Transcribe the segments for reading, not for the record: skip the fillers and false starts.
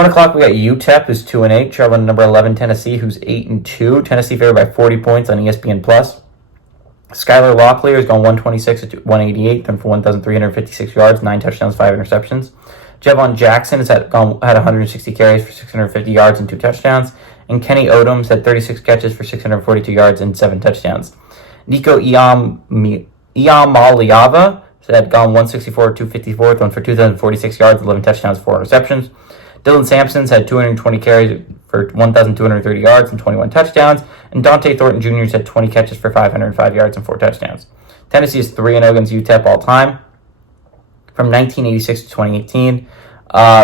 1 o'clock, we got UTEP, who's 2-8, traveling to number 11 Tennessee, who's 8-2. Tennessee favored by 40 points on ESPN Plus. Skylar Locklear has gone 126 at 188, thrown for 1,356 yards, 9 touchdowns, 5 interceptions. Javon Jackson has had 160 carries for 650 yards and 2 touchdowns. And Kenny Odom's had 36 catches for 642 yards and 7 touchdowns. Nico Iamaliava had gone 164 254, thrown for 2,046 yards, 11 touchdowns, 4 interceptions. Dylan Sampson's had 220 carries for 1,230 yards and 21 touchdowns. And Dante Thornton Jr.'s had 20 catches for 505 yards and 4 touchdowns. Tennessee is 3-0 against UTEP all time. From 1986 to 2018,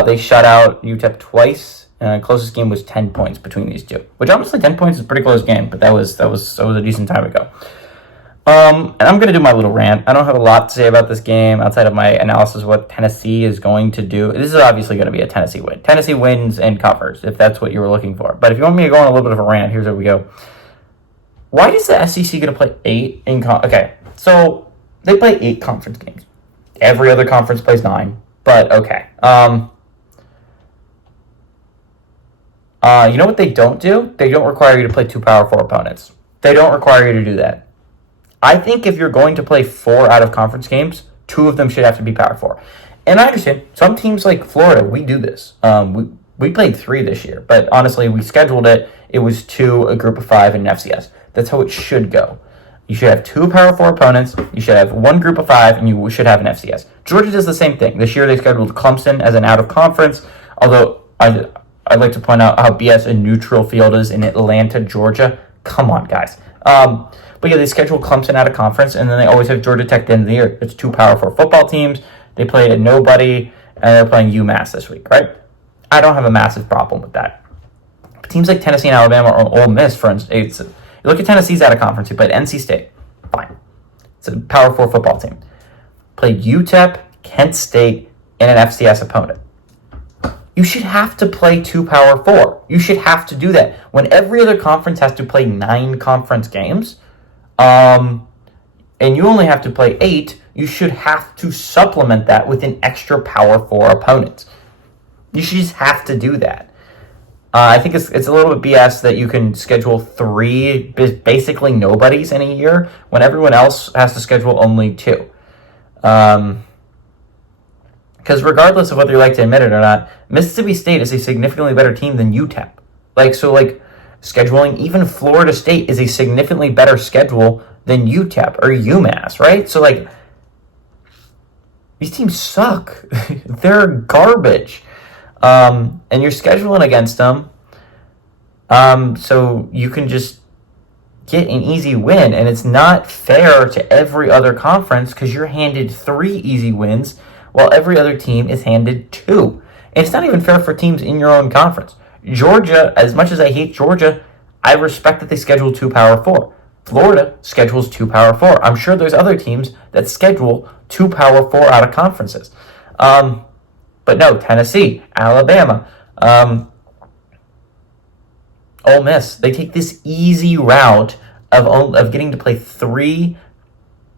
they shut out UTEP twice. Closest game was 10 points between these two, which honestly 10 points is a pretty close game, but that was a decent time ago. And I'm going to do my little rant. I don't have a lot to say about this game outside of my analysis of what Tennessee is going to do. This is obviously going to be a Tennessee win. Tennessee wins and covers, if that's what you were looking for. But if you want me to go on a little bit of a rant, here's where we go. Why is the SEC going to play 8 in okay, so they play 8 conference games. Every other conference plays 9, but okay. You know what they don't do? They don't require you to play 2 Power 4 opponents. They don't require you to do that. I think if you're going to play 4 out-of-conference games, 2 of them should have to be Power 4. And I understand, some teams like Florida, we do this. We played 3 this year, but honestly, we scheduled it. It was 2, a group of 5, and an FCS. That's how it should go. You should have 2 Power 4 opponents, you should have 1 group of 5, and you should have an FCS. Georgia does the same thing. This year they scheduled Clemson as an out-of-conference, although I'd like to point out how BS a neutral field is in Atlanta, Georgia. Come on, guys. But yeah, they schedule Clemson out of conference, and then they always have Georgia Tech at the end of the year. It's 2 Power 4 football teams. They played at nobody, and they're playing UMass this week, right? I don't have a massive problem with that. But teams like Tennessee and Alabama or Ole Miss, for instance, you look at Tennessee's out of conference. You played NC State. Fine. It's a Power 4 football team. Played UTEP, Kent State, and an FCS opponent. You should have to play 2 Power 4. You should have to do that. When every other conference has to play 9 conference games, and you only have to play 8, you should have to supplement that with an extra Power 4 opponent. You should just have to do that. I think it's a little bit BS that you can schedule 3 basically nobodies in a year when everyone else has to schedule only 2. Because regardless of whether you like to admit it or not, Mississippi State is a significantly better team than UTEP. Scheduling, even Florida State is a significantly better schedule than UTEP or UMass, right? So, these teams suck. They're garbage. And you're scheduling against them, so you can just get an easy win. And it's not fair to every other conference because you're handed 3 easy wins while every other team is handed 2. And it's not even fair for teams in your own conference. Georgia, as much as I hate Georgia, I respect that they schedule 2 Power 4. Florida schedules 2 Power 4. I'm sure there's other teams that schedule 2 Power 4 out of conferences. But no, Tennessee, Alabama, Ole Miss, they take this easy route of getting to play 3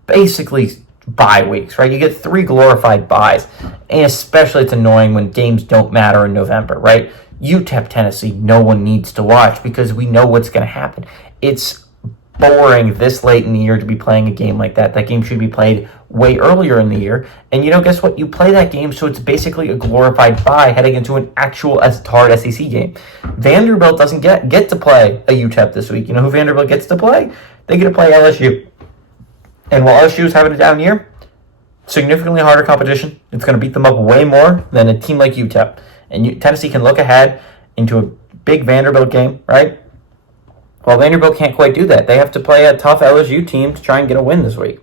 basically bye weeks, right? You get 3 glorified byes, and especially it's annoying when games don't matter in November, right? UTEP Tennessee, no one needs to watch because we know what's going to happen. It's boring this late in the year to be playing a game like that. That game should be played way earlier in the year. And guess what? You play that game, so it's basically a glorified bye heading into an actual hard SEC game. Vanderbilt doesn't get to play a UTEP this week. You know who Vanderbilt gets to play? They get to play LSU. And while LSU is having a down year, significantly harder competition. It's going to beat them up way more than a team like UTEP. And Tennessee can look ahead into a big Vanderbilt game, right? Well, Vanderbilt can't quite do that. They have to play a tough LSU team to try and get a win this week.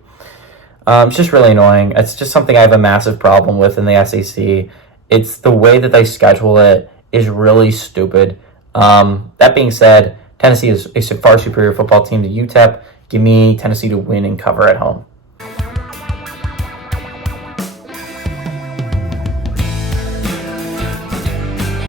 It's just really annoying. It's just something I have a massive problem with in the SEC. It's the way that they schedule it is really stupid. That being said, Tennessee is a far superior football team to UTEP. Give me Tennessee to win and cover at home.